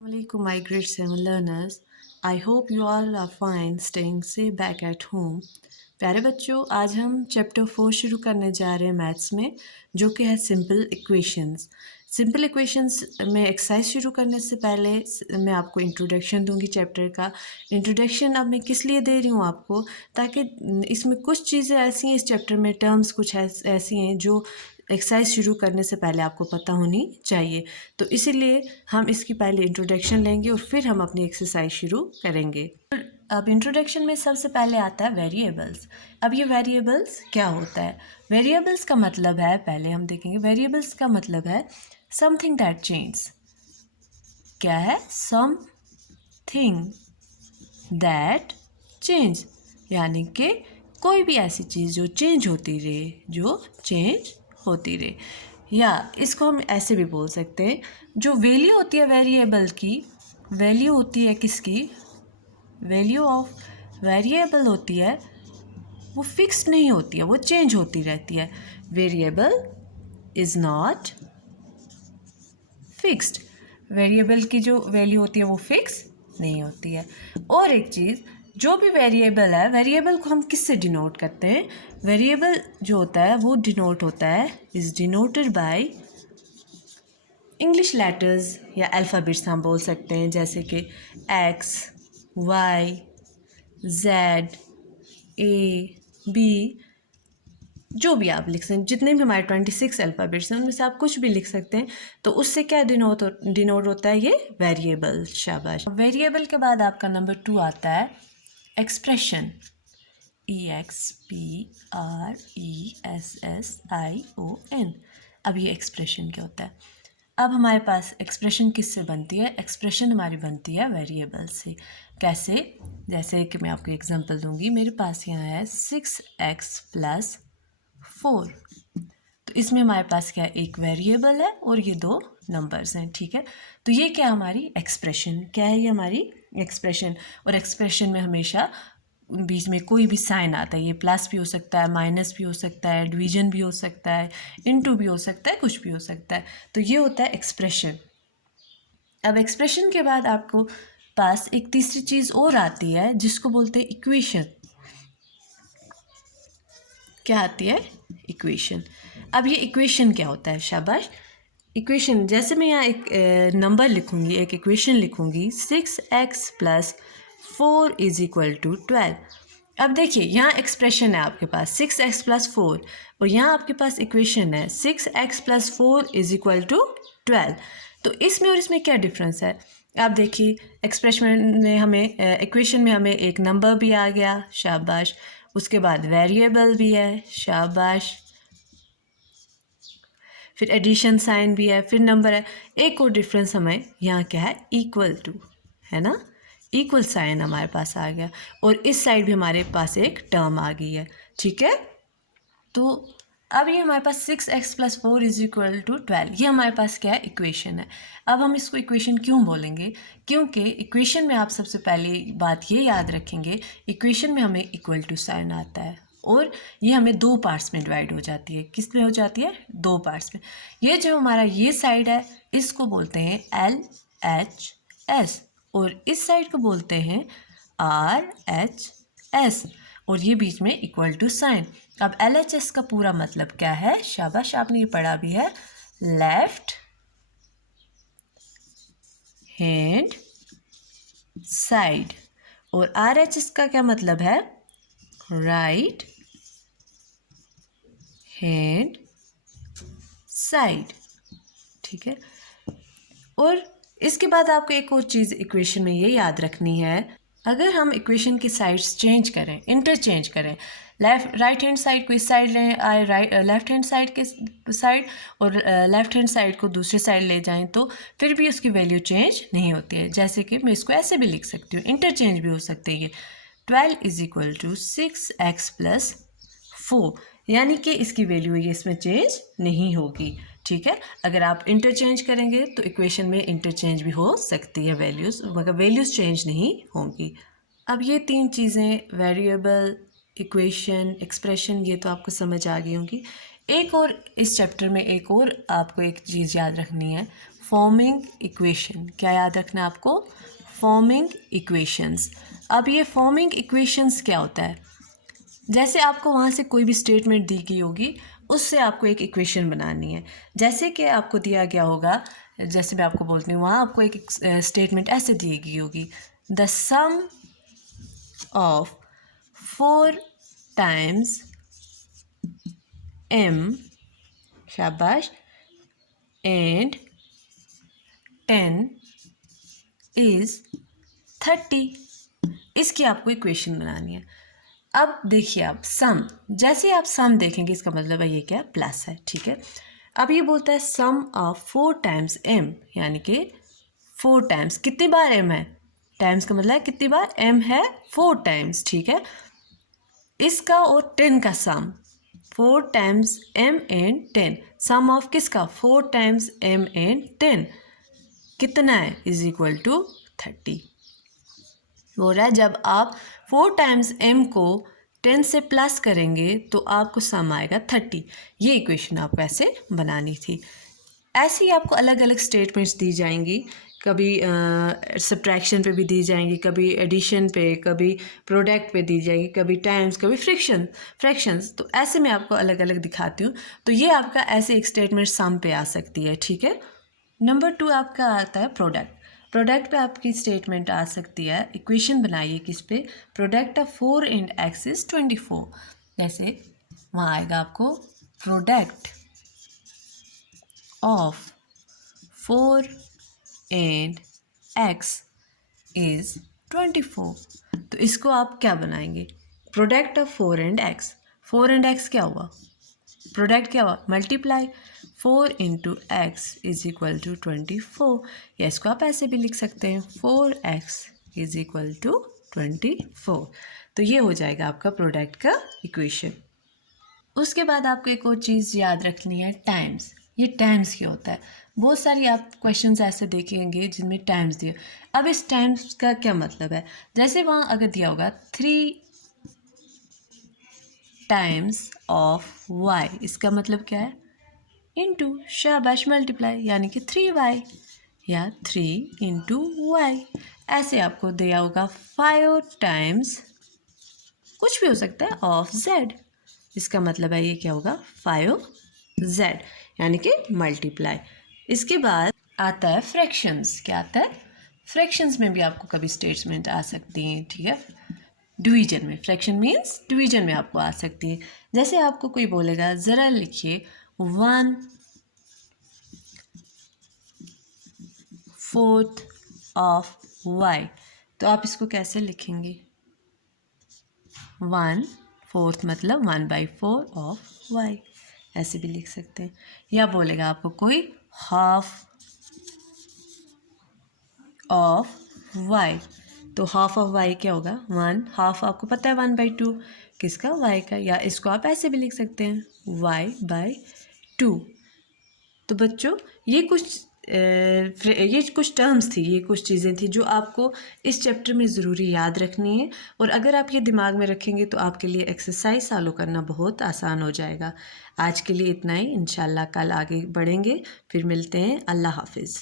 Assalamualaikum, my grade 7 learners. I hope you all are fine, staying safe back at home. प्यारे बच्चों, आज हम chapter 4 शुरू करने जा रहे हैं मैथ्स में, जो कि है सिंपल इक्वेशंस। सिंपल इक्वेशंस में एक्सरसाइज शुरू करने से पहले मैं आपको इंट्रोडक्शन दूंगी चैप्टर का। इंट्रोडक्शन अब मैं किस लिए दे रही हूँ आपको, ताकि इसमें कुछ चीज़ें ऐसी हैं इस चैप्टर में, टर्म्स कुछ ऐसी हैं जो एक्सरसाइज शुरू करने से पहले आपको पता होनी चाहिए। तो इसीलिए हम इसकी पहले इंट्रोडक्शन लेंगे और फिर हम अपनी एक्सरसाइज शुरू करेंगे। अब इंट्रोडक्शन में सबसे पहले आता है वेरिएबल्स। अब ये वेरिएबल्स क्या होता है? वेरिएबल्स का मतलब है, पहले हम देखेंगे, वेरिएबल्स का मतलब है समथिंग दैट चेंज। क्या है? समथिंग दैट चेंज, यानी कि कोई भी ऐसी चीज़ जो चेंज होती रहे, या इसको हम ऐसे भी बोल सकते हैं, जो वैल्यू होती है वेरिएबल की, वैल्यू होती है किसकी? वैल्यू ऑफ वेरिएबल होती है, वो फिक्स नहीं होती है, वो चेंज होती रहती है। Variable is not fixed. Variable की जो वैल्यू होती है वो फिक्स नहीं होती है। और एक चीज़, जो भी वेरिएबल है, वेरिएबल को हम किससे डिनोट करते हैं? वेरिएबल जो होता है वो डिनोट होता है, is denoted by English letters या अल्फ़ाबेट्स हम बोल सकते हैं, जैसे कि एक्स, वाई, जेड, ए, बी, जो भी आप लिख सकते हैं, जितने भी हमारे 26 अल्फ़ाबेट्स हैं उनमें से आप कुछ भी लिख सकते हैं। तो उससे क्या डिनोट होता है? ये वेरिएबल। शाबाश। वेरिएबल के बाद आपका नंबर 2 आता है एक्सप्रेशन। EXPRESSION। अब ये एक्सप्रेशन क्या होता है? अब हमारे पास एक्सप्रेशन किससे बनती है? एक्सप्रेशन हमारी बनती है वेरिएबल से। कैसे? जैसे कि मैं आपको एग्जांपल दूंगी। मेरे पास यहाँ है 6x + 4। तो इसमें हमारे पास क्या है? एक वेरिएबल है और ये दो नंबर्स हैं, ठीक है। तो ये क्या हमारी एक्सप्रेशन, क्या है ये हमारी एक्सप्रेशन। और एक्सप्रेशन में हमेशा बीच में कोई भी साइन आता है, ये प्लस भी हो सकता है, माइनस भी हो सकता है, डिवीजन भी हो सकता है, इनटू भी हो सकता है, कुछ भी हो सकता है। तो ये होता है एक्सप्रेशन। अब एक्सप्रेशन के बाद आपको पास एक तीसरी चीज़ और आती है जिसको बोलते हैं इक्वेशन। क्या आती है? इक्वेशन। अब ये इक्वेशन क्या होता है? शाबाश। इक्वेशन, जैसे मैं यहाँ एक नंबर लिखूँगी, एक इक्वेशन लिखूँगी, 6x + 4 = 12। अब देखिए, यहाँ एक्सप्रेशन है आपके पास 6x + 4, और यहाँ आपके पास इक्वेशन है 6x + 4 = 12। तो इसमें और इसमें क्या डिफरेंस है? आप देखिए, एक्सप्रेशन में हमें, इक्वेशन में हमें एक नंबर भी आ गया, शाबाश, उसके बाद वेरिएबल भी है, शाबाश, फिर एडिशन साइन भी है, फिर नंबर है। एक और डिफरेंस हमें यहाँ क्या है? इक्वल टू, है ना, इक्वल साइन हमारे पास आ गया, और इस साइड भी हमारे पास एक टर्म आ गई है, ठीक है। तो अब ये हमारे पास 6x + 4 = 12, ये हमारे पास क्या है? इक्वेशन है। अब हम इसको इक्वेशन क्यों बोलेंगे? क्योंकि इक्वेशन में आप सबसे पहले बात ये याद रखेंगे, इक्वेशन में हमें इक्वल टू साइन आता है, और ये हमें दो पार्ट्स में डिवाइड हो जाती है। किस में हो जाती है? दो पार्ट्स में। ये जो हमारा ये साइड है, इसको बोलते हैं LHS, और इस साइड को बोलते हैं RHS, और ये बीच में इक्वल टू साइन। अब LHS का पूरा मतलब क्या है? शाबाश, आपने ये पढ़ा भी है, लेफ्ट हैंड साइड। और RHS का क्या मतलब है? राइट हैंड साइड, ठीक है। और इसके बाद आपको एक और चीज़ इक्वेशन में ये याद रखनी है, अगर हम इक्वेशन की साइड्स चेंज करें, इंटरचेंज करें, राइट हैंड साइड को इस साइड लें, लेफ्ट हैंड साइड के साइड, और लेफ्ट हैंड साइड को दूसरी साइड ले जाएं, तो फिर भी उसकी वैल्यू चेंज नहीं होती है। जैसे कि मैं इसको ऐसे भी लिख सकती हूँ, इंटरचेंज भी हो सकते हैं। ये 12 = 6x + 4, यानी कि इसकी वैल्यू ये इसमें चेंज नहीं होगी, ठीक है। अगर आप इंटरचेंज करेंगे तो इक्वेशन में इंटरचेंज भी हो सकती है वैल्यूज़, मगर वैल्यूज़ चेंज नहीं होंगी। अब ये तीन चीज़ें, वेरिएबल, इक्वेशन, एक्सप्रेशन, ये तो आपको समझ आ गई होंगी। एक और इस चैप्टर में एक और आपको एक चीज़ याद रखनी है, फॉर्मिंग इक्वेशन। क्या याद रखना है आपको? Forming equations. अब ये फॉर्मिंग इक्वेशंस क्या होता है? जैसे आपको वहाँ से कोई भी स्टेटमेंट दी गई होगी, उससे आपको एक इक्वेशन बनानी है। जैसे कि आपको दिया गया होगा, जैसे मैं आपको बोलती हूँ, वहाँ आपको एक स्टेटमेंट ऐसे दी गई होगी, the sum of 4 times m, शाबाश, एंड 10 इज 30। इसकी आपको इक्वेशन बनानी है। अब देखिए, आप सम, जैसे आप सम देखेंगे इसका मतलब है ये क्या? प्लस है, ठीक है। अब ये बोलता है सम ऑफ 4 टाइम्स m, यानी कि 4 टाइम्स, कितनी बार m है? टाइम्स का मतलब है कितनी बार, m है 4 टाइम्स, ठीक है। इसका और 10 का sum, 4 times m and 10, sum of किसका? 4 टाइम्स m एंड 10 कितना है? Is equal to 30। बोल रहा है जब आप 4 टाइम्स m को 10 से प्लस करेंगे तो आपको सम आएगा 30। ये इक्वेशन आपको ऐसे बनानी थी। ऐसे ही आपको अलग अलग स्टेटमेंट्स दी जाएंगी, कभी सब्ट्रैक्शन पे भी दी जाएंगी, कभी एडिशन पे, कभी प्रोडक्ट पे दी जाएगी, कभी टाइम्स, कभी फ्रैक्शंस। तो ऐसे मैं आपको अलग अलग दिखाती हूँ। तो ये आपका ऐसे एक स्टेटमेंट सम पे आ सकती है, ठीक है। नंबर 2 आपका आता है प्रोडक्ट। प्रोडक्ट पे आपकी स्टेटमेंट आ सकती है, इक्वेशन बनाइए किस पे? Product of 4 and x is 24। जैसे वहाँ आएगा आपको product of 4 and x is 24। तो इसको आप क्या बनाएंगे? Product of 4 and x, 4 and x क्या हुआ? प्रोडक्ट क्या हुआ? Multiply, 4 into X is equal to 24। या इसको आप ऐसे भी लिख सकते हैं, 4x इज इक्वल टू 24। तो ये हो जाएगा आपका प्रोडक्ट का इक्वेशन। उसके बाद आपको एक और चीज़ याद रखनी है, टाइम्स। ये टाइम्स क्या होता है? बहुत सारी आप क्वेश्चंस ऐसे देखेंगे जिनमें टाइम्स दिए। अब इस टाइम्स का क्या मतलब है? जैसे वहाँ अगर दिया होगा 3 टाइम्स ऑफ y, इसका मतलब क्या है? इंटू, शाबाश, मल्टीप्लाई, यानी कि 3y, या 3 इंटू वाई। ऐसे आपको दिया होगा 5 टाइम्स, कुछ भी हो सकता है, ऑफ z, इसका मतलब है ये क्या होगा? 5z, यानी कि मल्टीप्लाई। इसके बाद आता है फ्रैक्शंस। क्या आता है? फ्रैक्शंस में भी आपको कभी स्टेटमेंट आ सकती हैं, ठीक है। डिवीजन में, फ्रैक्शन मीन्स डिवीजन में आपको आ सकती है। जैसे आपको कोई बोलेगा ज़रा लिखिए 1/4 ऑफ y, तो आप इसको कैसे लिखेंगे? 1/4 मतलब 1/4 ऑफ y, ऐसे भी लिख सकते हैं। या बोलेगा आपको कोई हाफ ऑफ y, तो हाफ ऑफ y क्या होगा? 1, हाफ आपको पता है 1/2 किसका? y का। या इसको आप ऐसे भी लिख सकते हैं, y/2। तो बच्चों ये कुछ टर्म्स थी, ये कुछ चीज़ें थी जो आपको इस चैप्टर में ज़रूरी याद रखनी है। और अगर आप ये दिमाग में रखेंगे तो आपके लिए एक्सरसाइज सॉल्व करना बहुत आसान हो जाएगा। आज के लिए इतना ही, इंशाल्लाह कल आगे बढ़ेंगे। फिर मिलते हैं। अल्लाह हाफिज़।